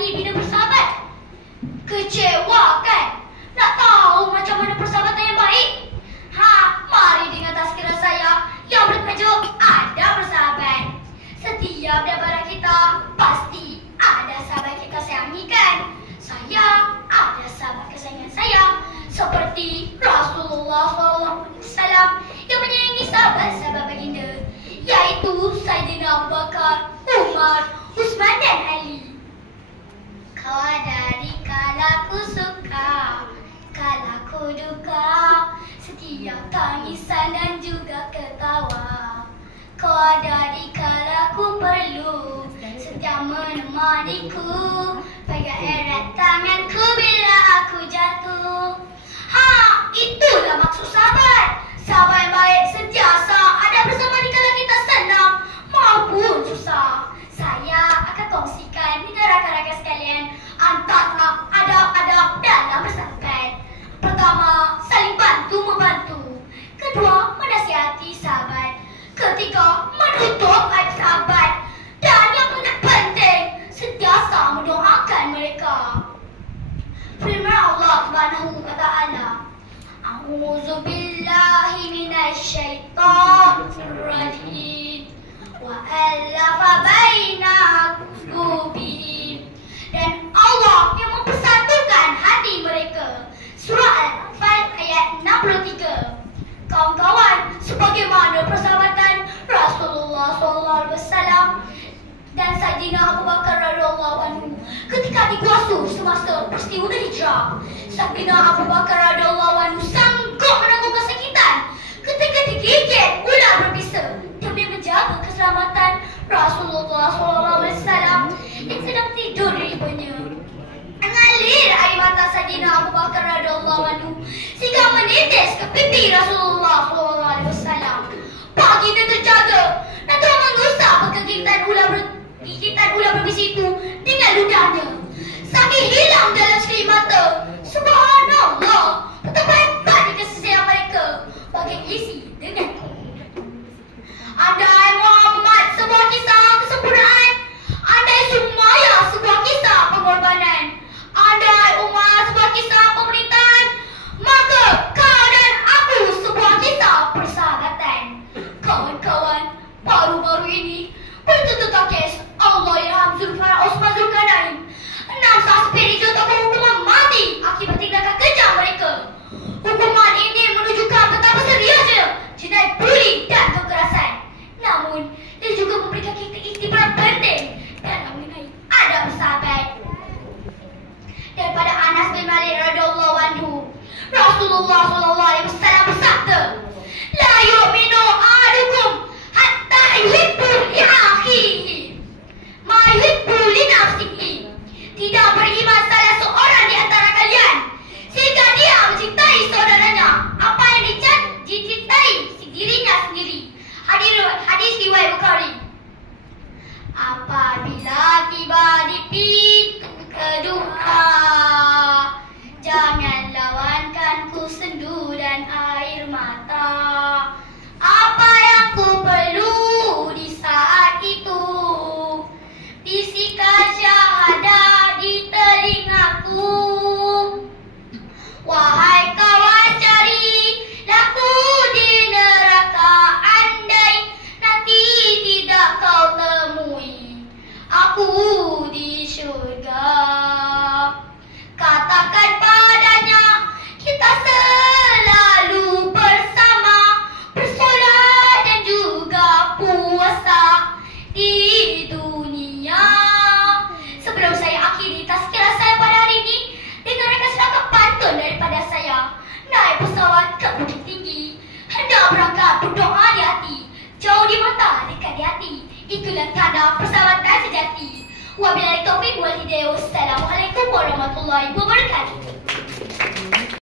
hati bila bersahabat? Kecewa kan? Nak tahu macam mana persahabatan yang baik? Mari dengar tazkirah saya yang bertajuk Ada Bersahabat. Setiap daripada kita pasti ada sahabat kita sayangi kan? Saya ada sahabat kesayangan saya seperti Rasulullah SAW yang menyayangi sahabat-sahabat baginda, yaitu Sayyidina Abu Bakar, Umar, Utsman dan Ali. Kau ada di kala ku suka, kala ku duka, setiap tangisan dan juga ketawa. Kau ada di kala ku perlu, setiap menemaniku, pegang erat tanganku bila aku jatuh. Itulah maksud sahabat. Sahabat yang baik sentiasa ada bersama di kala kita senang maupun susah. Saya akan kongsikan dengan rakan-rakan sekalian antara adab-adab dalam bersahabat. Pertama, saling bantu-membantu. Kedua, menasihati sahabat. Ketiga, menutup aib sahabat. Dan yang paling penting, sentiasa mendoakan mereka. Firman Allah Subhanahu wa Ta'ala, A'udzu billahi minasyaitonir rajim. Wa alafa baina qulubihim. Dan Allah yang mempersatukan hati mereka. Surah Al-Anfal ayat 63. Kawan-kawan, sebagaimana persahabatan Rasulullah SAW dan Sayyidina Abu Bakar radhiyallahu anhu ketika dikuasai semasa peristiwa hijrah, Sayyidina Abu Bakar radhiyallahu anhu sanggup menanggung kesakitan ketika digigit ular berbisa demi menjaga keselamatan Rasulullah SAW yang sedang tidur di ibunya. Mengalir air mata Sayyidina Abu Bakar radhiyallahu anhu sehingga menitis ke pipi Rasulullah SAW. Baginda terjaga dan telah mengusap kegigitan ular berbisa itu dengan ludahnya. Saking hilang dalam sekejap mata. Subhanallah, betapa hebatnya kasih sayang mereka bagi isi dengan andai Muhammad sebuah kisah kesempurnaan, andai Sumayyah sebuah kisah pengorbanan, andai Umar sebuah kisah pemerintahan, maka kau dan aku sebuah kisah persahabatan. Kawan-kawan, baru-baru ini bertutur kes Allah Irham Osman Zulkarnain 6 suspek dijatuhkan hukuman mati akibat tindakan kejam mereka. Hukuman ini menunjukkan betapa seriusnya jenayah buli dan kekerasan. Namun, dia juga memberikan kita iktibar penting dalam mengenai adab bersahabat. Daripada Anas bin Malik radhiyallahu anhu, Rasulullah SAW bersabda, La yu'minu ahadukum hatta yuhibbu li akhihi ma yuhibbu li nafsihi. Tidak beriman salah seorang di antara kalian sehingga dia mencintai saudaranya apa yang dicintai dirinya sendiri. Hadis riwayat Bukhari. Apabila tiba di pintu kedua, jangan lawankan ku sendu dan air mata. Apa yang ku perlu di saat itu, bisikan syahadat di telingaku. Wahai kawan, carilah ku di neraka, andai nanti tidak kau temui aku di syurga. Katakan padanya, kita selalu bersama, bersolat dan juga puasa di dunia. Sebelum saya akhiri tazkirah saya pada hari ini, dengarkan sedikit pantun daripada saya. Naik pesawat ke bukit tinggi, hendak berangkat berdoa di hati, jauh di mata dekat di hati. Itulah tanda persahabatan sejati. Wabillahi taufiq wal hidayah. Wassalamualaikum warahmatullahi wabarakatuh.